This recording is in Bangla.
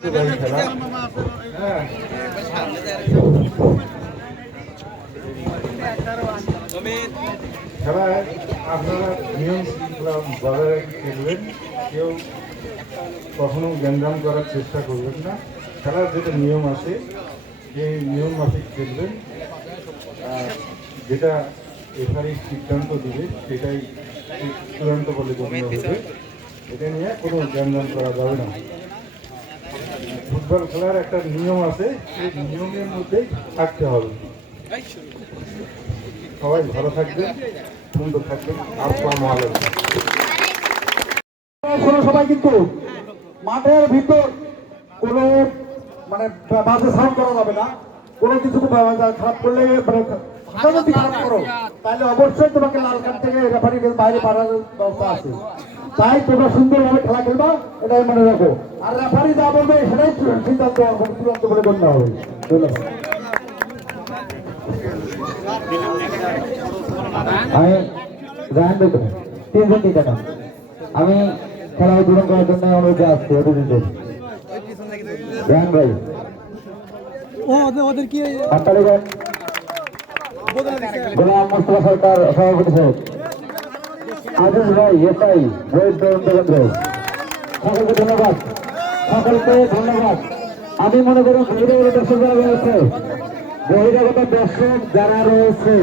খেলায় আপনারা নিয়ম শৃঙ্খলা বজায় রেখে খেলবেন, কেউ কখনো গ্যাঞ্জাম করার চেষ্টা করবেন না। খেলার যেটা নিয়ম আছে সেই নিয়ম মাফিক খেলবেন, যেটা রেফারি সিদ্ধান্ত দিবে সেটাই চূড়ান্ত বলে গণ্য হবে। এটা নিয়ে কোনো গ্যাঞ্জাম করা যাবে না। ফুটবল খেলার একটা নিয়ম আছে, সেই নিয়মের মধ্যেই থাকতে হবে। সবাই ভালো থাকবেন, সুন্দর থাকবেন। আসসালামু আলাইকুম। সবাই কিন্তু মাঠের ভিতর কোনো মানে বাজে সাউন্ড করা যাবে না। কোনো কিছু খারাপ করলে মানে যদি খারাপ করো তাহলে অবশ্যই তোমাকে লাল কার্ড থেকে রেফারির বাইরে পাঠার ব্যবস্থা আছে। তাই তোমরা সুন্দরভাবে খেলা খেলবা, এটাই মনে রাখো। আর রেফারি যা বলবে সেটাই সিদ্ধান্ত চূড়ান্ত বলে গণ্য হবে। ধন্যবাদ। আমি জানেন তো তিনজন দিতে না, আমি খেলা উদ্বোধন করার জন্য অনুরোধ আসছি অতিথিদের। জান ভাই ওদের কি গোলাম মোস্তফা সরকার সভাপতি সাহেব, আজিজ ভাই এসআই রোহিত কেন্দ্র, সকলকে ধন্যবাদ, সকলকে ধন্যবাদ। আমি মনে করি বহিরাগত দর্শক যারা রয়েছে, বহিরাগত দর্শক যারা রয়েছে